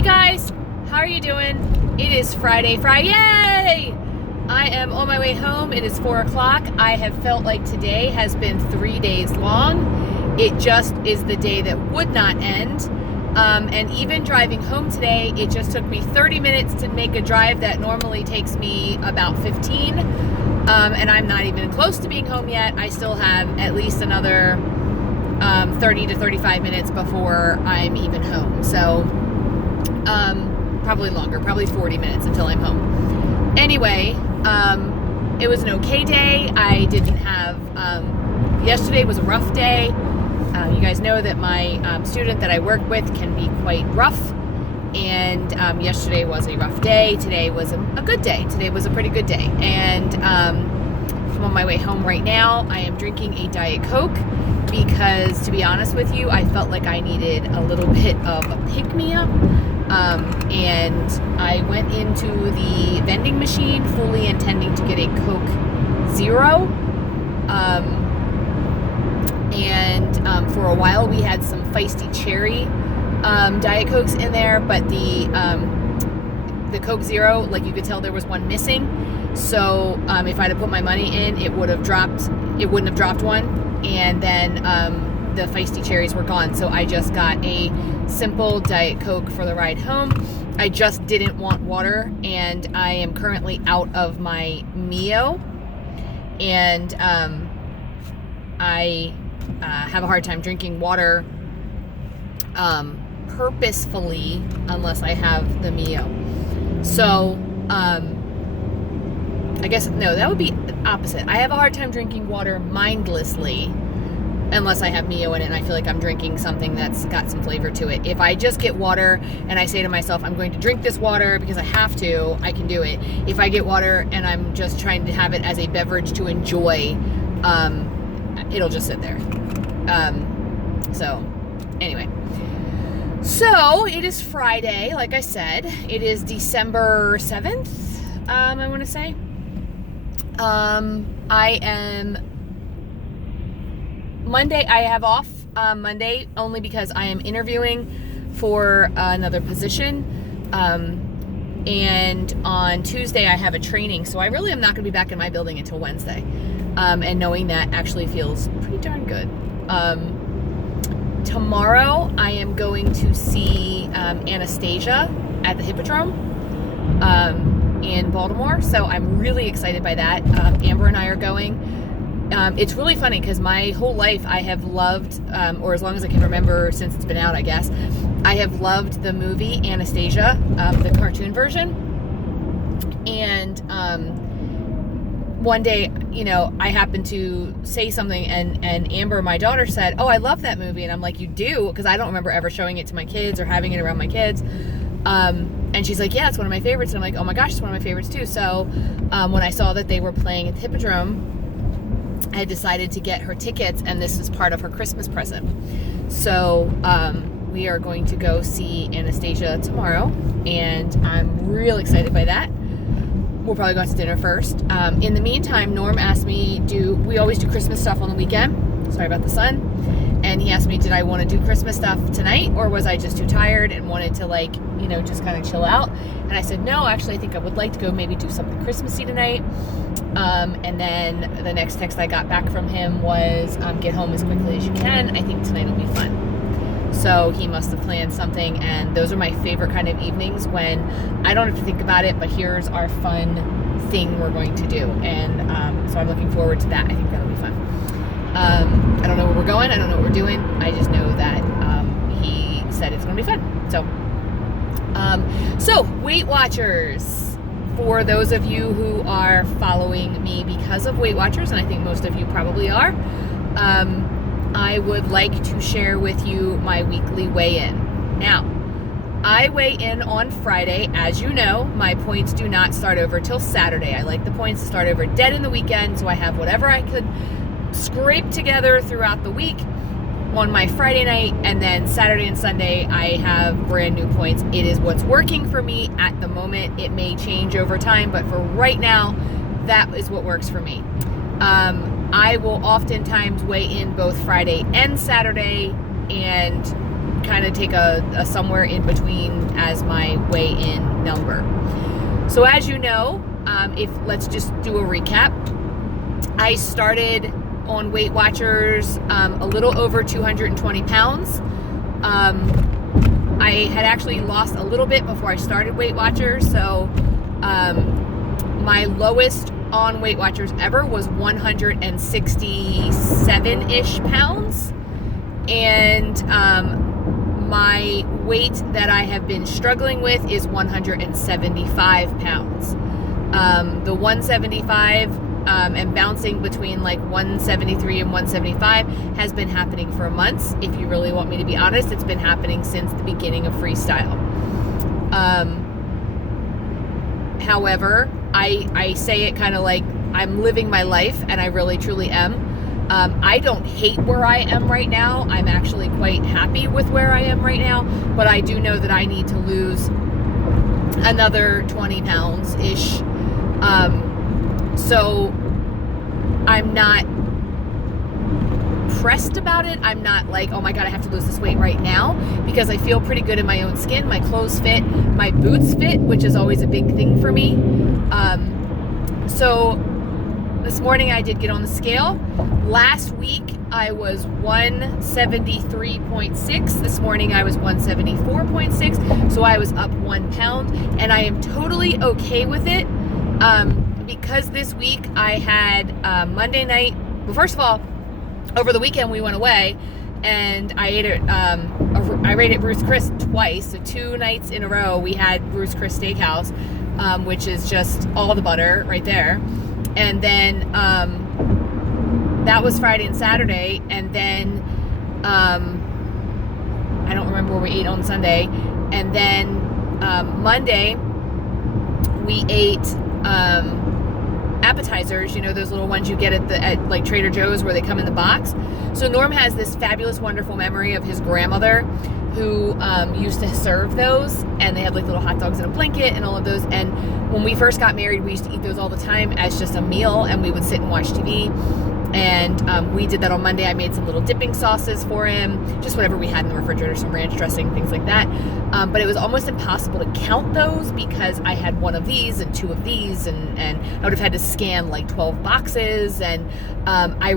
Hey guys, how are you doing? It is Friday. Yay! I am on my way home. It is 4 o'clock. I have felt like today has been 3 days long. It just is the day that would not end. And even driving home today, it just took me 30 minutes to make a drive that normally takes me about 15. And I'm not even close to being home yet. I still have at least another 30 to 35 minutes before I'm even home. So probably longer, probably 40 minutes until I'm home. Anyway, it was an okay day. I didn't have, yesterday was a rough day. You guys know that my student that I work with can be quite rough. And yesterday was a rough day. Today was a good day. Today was a pretty good day. And I'm on my way home right now. I am drinking a Diet Coke because, to be honest with you, I felt like I needed a little bit of a pick-me-up. And I went into the vending machine fully intending to get a Coke Zero. And for a while we had some feisty cherry Diet Cokes in there, but the Coke Zero, like, you could tell there was one missing. So if I'd have put my money in, it wouldn't have dropped one. And then the feisty cherries were gone. So I just got a simple Diet Coke for the ride home. I just didn't want water, and I am currently out of my Mio. And I have a hard time drinking water purposefully unless I have the Mio. So I guess, no, that would be opposite. I have a hard time drinking water mindlessly unless I have Mio in it and I feel like I'm drinking something that's got some flavor to it. If I just get water and I say to myself, I'm going to drink this water because I have to, I can do it. If I get water and I'm just trying to have it as a beverage to enjoy, it'll just sit there. So anyway, so it is Friday, like I said. It is December 7th, I want to say. Monday, I have off Monday only because I am interviewing for another position. And on Tuesday I have a training, so I really am not going to be back in my building until Wednesday. And knowing that actually feels pretty darn good. Tomorrow I am going to see Anastasia at the Hippodrome in Baltimore, so I'm really excited by that. Amber and I are going. It's really funny because my whole life I have loved, or as long as I can remember since it's been out, I guess, I have loved the movie Anastasia, the cartoon version. And one day, you know, I happened to say something and Amber, my daughter, said, "Oh, I love that movie." And I'm like, "You do?" Because I don't remember ever showing it to my kids or having it around my kids. And she's like, "Yeah, it's one of my favorites." And I'm like, "Oh my gosh, it's one of my favorites too." So when I saw that they were playing at the Hippodrome, I decided to get her tickets, and this was part of her Christmas present. So we are going to go see Anastasia tomorrow, and I'm real excited by that. We'll probably go out to dinner first. In the meantime, Norm asked me, we always do Christmas stuff on the weekend. Sorry about the sun. And he asked me, did I want to do Christmas stuff tonight, or was I just too tired and wanted to, like, you know, just kind of chill out? And I said, no, actually, I think I would like to go maybe do something Christmassy tonight. And then the next text I got back from him was, get home as quickly as you can. I think tonight will be fun. So he must have planned something, and those are my favorite kind of evenings when I don't have to think about it, but here's our fun thing we're going to do. And so I'm looking forward to that. I think that'll be fun. I don't know where we're going. I don't know what we're doing. I just know that he said it's going to be fun. So Weight Watchers, for those of you who are following me because of Weight Watchers, and I think most of you probably are, I would like to share with you my weekly weigh-in. Now, I weigh in on Friday. As you know, my points do not start over till Saturday. I like the points to start over dead in the weekend, so I have whatever I could scrape together throughout the week on my Friday night, and then Saturday and Sunday I have brand new points. It is what's working for me at the moment. It may change over time, but for right now, that is what works for me. I will oftentimes weigh in both Friday and Saturday, and kind of take a somewhere in between as my weigh-in number. So as you know, let's just do a recap. I started on Weight Watchers a little over 220 pounds. I had actually lost a little bit before I started Weight Watchers, so my lowest on Weight Watchers ever was 167-ish pounds, and my weight that I have been struggling with is 175 pounds. The 175 and bouncing between like 173 and 175 has been happening for months. If you really want me to be honest, it's been happening since the beginning of freestyle. However, I say it kind of like I'm living my life, and I really truly am. I don't hate where I am right now. I'm actually quite happy with where I am right now, but I do know that I need to lose another 20 pounds ish. So I'm not pressed about it. I'm not like, oh my God, I have to lose this weight right now, because I feel pretty good in my own skin. My clothes fit, my boots fit, which is always a big thing for me. So this morning I did get on the scale. Last week I was 173.6. This morning I was 174.6. So I was up 1 pound, and I am totally okay with it. Because this week I had Monday night. Well, first of all, over the weekend we went away, and I ate I ate at Ruth's Chris twice. So 2 nights in a row we had Ruth's Chris Steakhouse, which is just all the butter right there. And then that was Friday and Saturday, and then I don't remember where we ate on Sunday. And then Monday we ate appetizers, you know, those little ones you get at like Trader Joe's where they come in the box. So Norm has this fabulous, wonderful memory of his grandmother who used to serve those, and they had like little hot dogs in a blanket and all of those. And when we first got married, we used to eat those all the time as just a meal, and we would sit and watch TV. And we did that on Monday. I made some little dipping sauces for him, just whatever we had in the refrigerator, some ranch dressing, things like that. But it was almost impossible to count those because I had 1 of these and 2 of these, and I would have had to scan like 12 boxes. And I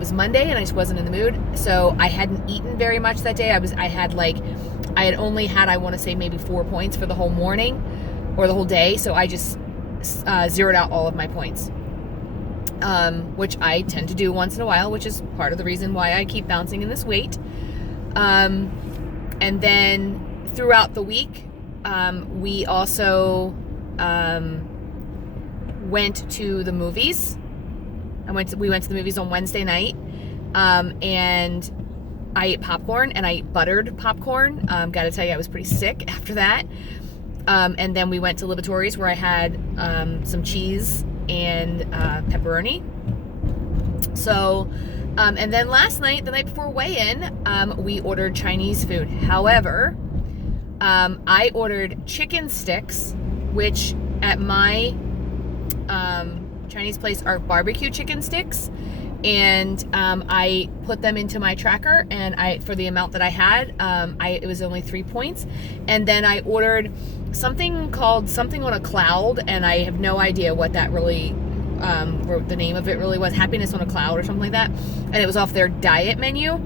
was Monday and I just wasn't in the mood. So I hadn't eaten very much that day. I had only had, I want to say maybe 4 points for the whole morning or the whole day. So I just zeroed out all of my points. Which I tend to do once in a while, which is part of the reason why I keep bouncing in this weight. And then throughout the week, we also went to the movies. We went to the movies on Wednesday night, and I ate popcorn, and I ate buttered popcorn. Gotta tell you, I was pretty sick after that. And then we went to Liberatore's, where I had some cheese and pepperoni. So, and then last night, the night before weigh-in, we ordered Chinese food. However, I ordered chicken sticks, which at my Chinese place are barbecue chicken sticks, and I put them into my tracker, and for the amount that I had, it was only 3 points. And then I ordered something called something on a cloud, and I have no idea what that really the name of it really was, happiness on a cloud or something like that. And it was off their diet menu,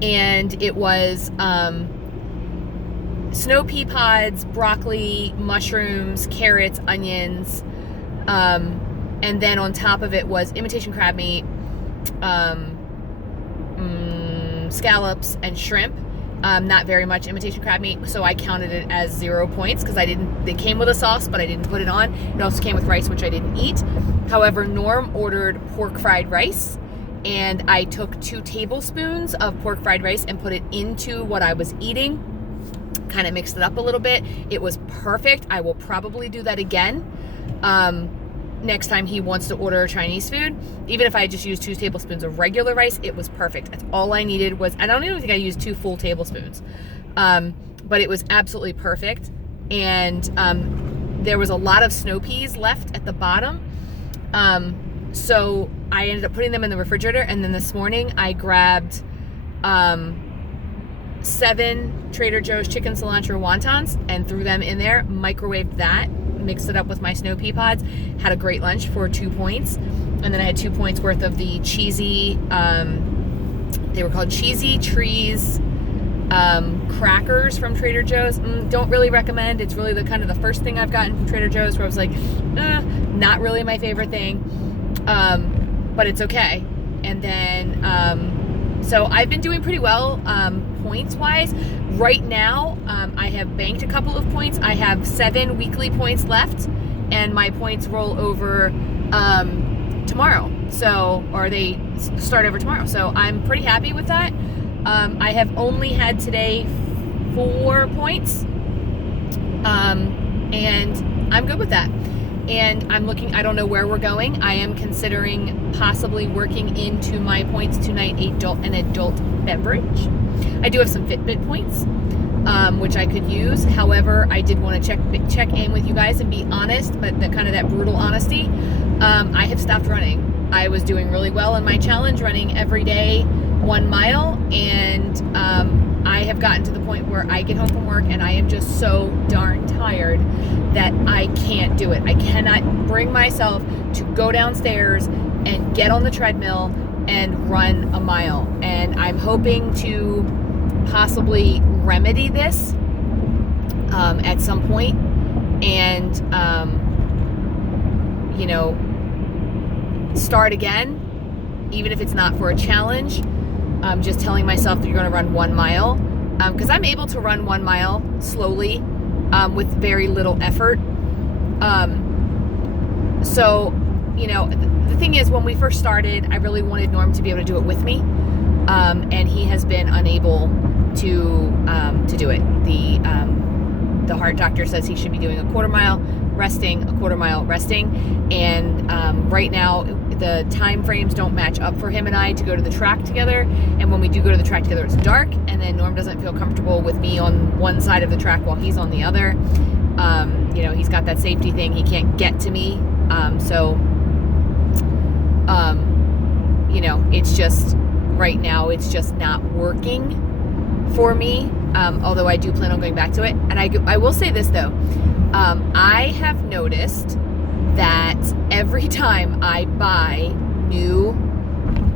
and it was snow pea pods, broccoli, mushrooms, carrots, onions, and then on top of it was imitation crab meat, scallops, and shrimp. Not very much imitation crab meat, so I counted it as 0 points because they came with a sauce, but I didn't put it on. It also came with rice, which I didn't eat. However, Norm ordered pork fried rice, and I took 2 tablespoons of pork fried rice and put it into what I was eating, kind of mixed it up a little bit. It was perfect. I will probably do that again next time he wants to order Chinese food. Even if I just used 2 tablespoons of regular rice, it was perfect. That's all I needed was, I don't even think I used 2 full tablespoons, but it was absolutely perfect. And there was a lot of snow peas left at the bottom, so I ended up putting them in the refrigerator. And then this morning I grabbed 7 Trader Joe's chicken cilantro wontons and threw them in there, microwaved that, mixed it up with my snow pea pods, had a great lunch for 2 points. And then I had 2 points worth of the cheesy, they were called Cheesy Trees crackers from Trader Joe's. Don't really recommend. It's really the kind of the first thing I've gotten from Trader Joe's where I was like, not really my favorite thing, but it's okay. And then, so I've been doing pretty well points wise. Right now, I have banked a couple of points. I have 7 weekly points left, and my points roll over tomorrow. So, or they start over tomorrow. So I'm pretty happy with that. I have only had today 4 points, and I'm good with that. And I'm looking, I don't know where we're going. I am considering possibly working into my points tonight an adult beverage. I do have some Fitbit points, which I could use. However, I did want to check in with you guys and be honest, but that brutal honesty. I have stopped running. I was doing really well in my challenge, running every day 1 mile, and I have gotten to the point where I get home from work and I am just so darn tired that I can't do it. I cannot bring myself to go downstairs and get on the treadmill and run a mile. And I'm hoping to possibly remedy this at some point, and start again, even if it's not for a challenge. Just telling myself that you're going to run 1 mile, because I'm able to run 1 mile slowly with very little effort. So, the thing is, when we first started, I really wanted Norm to be able to do it with me, and he has been unable to do it. The heart doctor says he should be doing a 1/4 mile resting, a 1/4 mile resting, and right now the time frames don't match up for him and I to go to the track together. And when we do go to the track together, it's dark, and then Norm doesn't feel comfortable with me on one side of the track while he's on the other. He's got that safety thing. He can't get to me. It's just, right now, it's just not working for me. Although I do plan on going back to it. And I will say this though, I have noticed that every time I buy new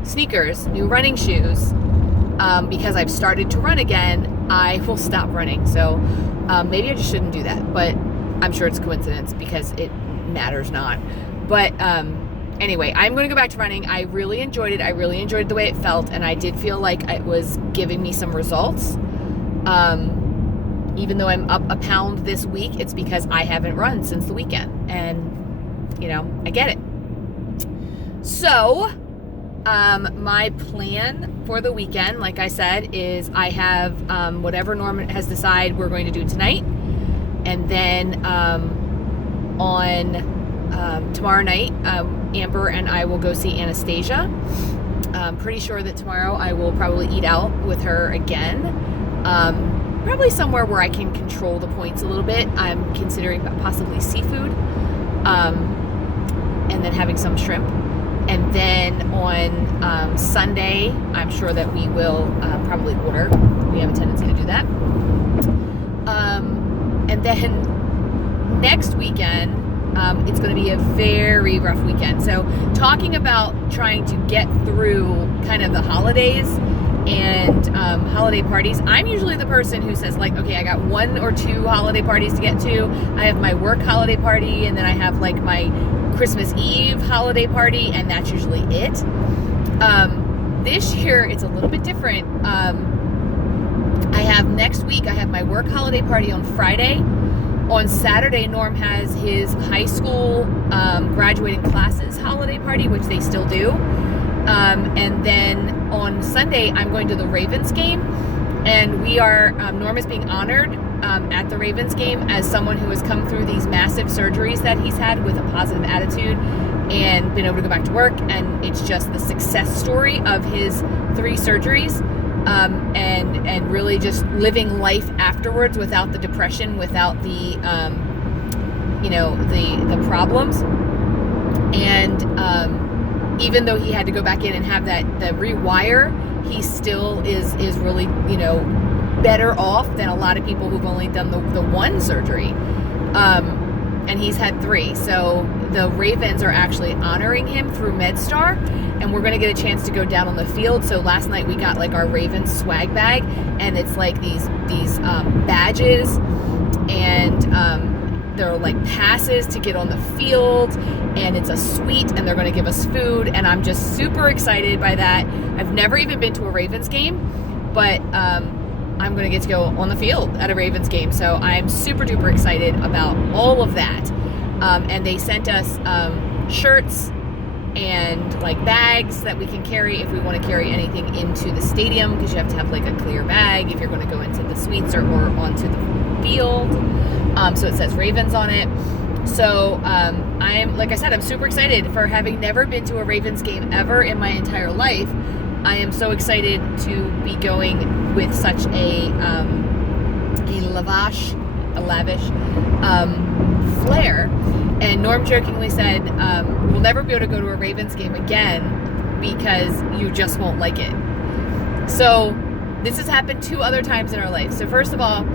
sneakers, new running shoes, because I've started to run again, I will stop running. So maybe I just shouldn't do that, but I'm sure it's a coincidence because it matters not. But anyway, I'm going to go back to running. I really enjoyed it. I really enjoyed the way it felt, and I did feel like it was giving me some results. Even though I'm up a pound this week, it's because I haven't run since the weekend, and I get it. So my plan for the weekend, like I said, is I have whatever Norm has decided we're going to do tonight, and then on tomorrow night, Amber and I will go see Anastasia. I'm pretty sure that tomorrow I will probably eat out with her again. Probably somewhere where I can control the points a little bit. I'm considering possibly seafood, and then having some shrimp. And then on Sunday, I'm sure that we will probably order. We have a tendency to do that. And then next weekend, it's going to be a very rough weekend. So talking about trying to get through kind of the holidays and holiday parties, I'm usually the person who says, like, okay, I got 1 or 2 holiday parties to get to. I have my work holiday party, and then I have like my Christmas Eve holiday party, and that's usually it. This year it's a little bit different. I have next week, I have my work holiday party on Friday. On Saturday, Norm has his high school graduating classes holiday party, which they still do. And then on Sunday, I'm going to the Ravens game, and we are, Norm is being honored at the Ravens game as someone who has come through these massive surgeries that he's had with a positive attitude and been able to go back to work. And it's just the success story of his 3 surgeries, and really just living life afterwards without the depression, without the, the problems. And, even though he had to go back in and have the rewire, he still is really, better off than a lot of people who've only done the one surgery. And he's had 3. So the Ravens are actually honoring him through MedStar, and we're going to get a chance to go down on the field. So last night we got like our Ravens swag bag, and it's like these badges, and they're like passes to get on the field, and it's a suite, and they're going to give us food, and I'm just super excited by that. I've never even been to a Ravens game, but I'm going to get to go on the field at a Ravens game. So I'm super duper excited about all of that. And they sent us shirts and like bags that we can carry if we want to carry anything into the stadium, because you have to have like a clear bag if you're going to go into the suites or onto the field. So it says Ravens on it. So like I said, I'm super excited for having never been to a Ravens game ever in my entire life. I am so excited to be going with such a lavish flair. And Norm jokingly said, we'll never be able to go to a Ravens game again because you just won't like it. So this has happened 2 other times in our life. So first of all,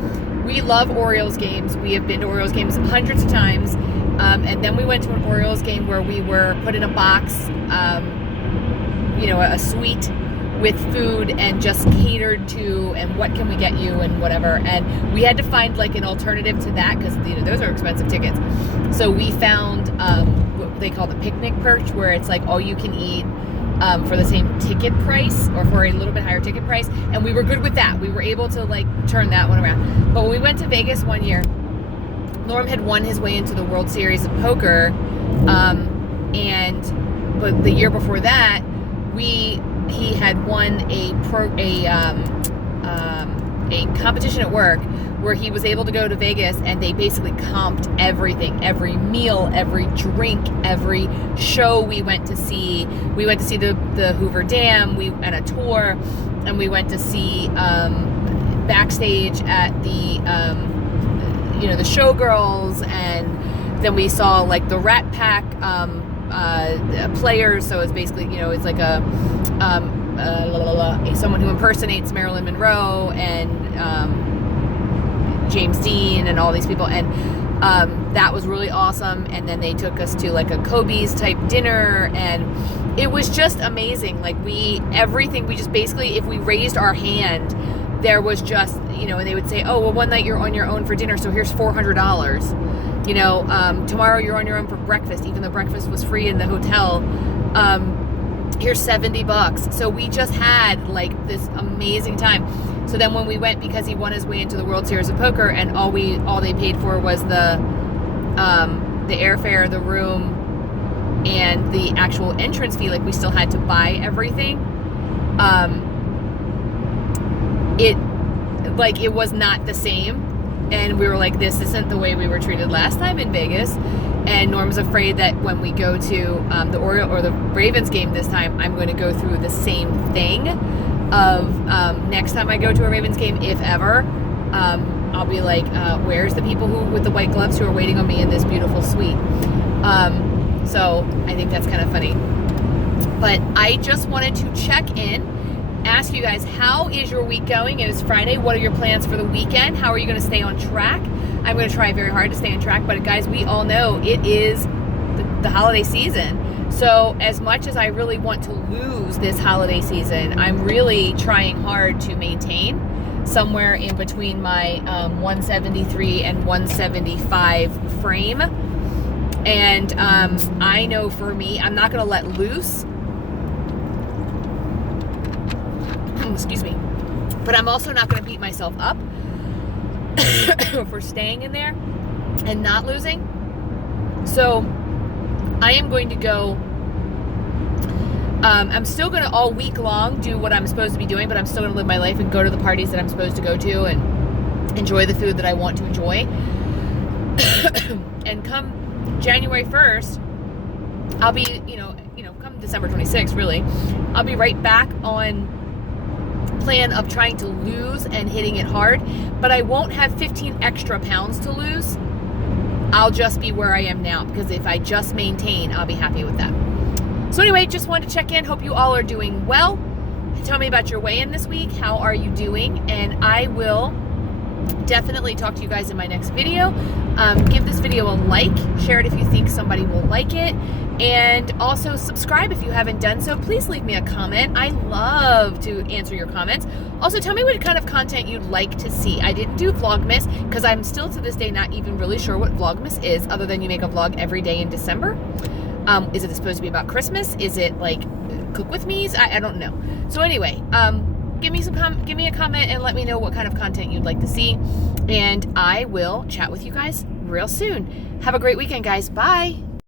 we love Orioles games. We have been to Orioles games hundreds of times. And then we went to an Orioles game where we were put in a box, a suite with food and just catered to, and what can we get you and whatever. And we had to find like an alternative to that because those are expensive tickets. So we found what they call the picnic perch, where it's like all you can eat for the same ticket price or for a little bit higher ticket price. And we were good with that. We were able to like turn that one around. But when we went to Vegas one year, Norm had won his way into the World Series of Poker. But the year before that, he had won a competition at work where he was able to go to Vegas, and they basically comped everything, every meal, every drink, every show we went to see. We went to see the Hoover Dam, and a tour, and we went to see backstage at the the Showgirls, and then we saw like the Rat Pack players. So it's basically it's like someone who impersonates Marilyn Monroe and James Dean and all these people, and that was really awesome. And then they took us to like a Kobe's type dinner, and it was just amazing. Like we just basically, if we raised our hand, there was just and they would say, oh well, one night you're on your own for dinner, so here's $400. Tomorrow you're on your own for breakfast, even though breakfast was free in the hotel. Here's $70. So we just had like this amazing time. So then when we went, because he won his way into the World Series of Poker, and all they paid for was the airfare, the room, and the actual entrance fee. Like we still had to buy everything. It was not the same. And we were like, this isn't the way we were treated last time in Vegas. And Norm's afraid that when we go to the Oriole or the Ravens game this time, I'm going to go through the same thing of next time I go to a Ravens game, if ever, I'll be like, where's the people with the white gloves who are waiting on me in this beautiful suite? So I think that's kind of funny. But I just wanted to check in, ask you guys, how is your week going? It is Friday. What are your plans for the weekend? How are you going to stay on track? I'm going to try very hard to stay on track, but guys, we all know it is the holiday season. So as much as I really want to lose this holiday season, I'm really trying hard to maintain somewhere in between my 173 and 175 frame. And I know for me, I'm not going to let loose. Excuse me. But I'm also not going to beat myself up for staying in there and not losing. So I am going to go, I'm still going to all week long do what I'm supposed to be doing, but I'm still going to live my life and go to the parties that I'm supposed to go to and enjoy the food that I want to enjoy. And come January 1st, I'll be, come December 26th, really, I'll be right back on plan of trying to lose and hitting it hard, but I won't have 15 extra pounds to lose. I'll just be where I am now, because if I just maintain, I'll be happy with that. So anyway, just wanted to check in. Hope you all are doing well. Tell me about your weigh-in this week. How are you doing? And I will definitely talk to you guys in my next video. Give this video a like, share it if you think somebody will like it, and also subscribe if you haven't done so. Please leave me a comment. I love to answer your comments. Also, tell me what kind of content you'd like to see. I didn't do Vlogmas because I'm still to this day not even really sure what Vlogmas is, other than you make a vlog every day in December. Is it supposed to be about Christmas? Is it like cook with me's? I don't know. So anyway, give me a comment and let me know what kind of content you'd like to see, and I will chat with you guys real soon. Have a great weekend, guys. Bye.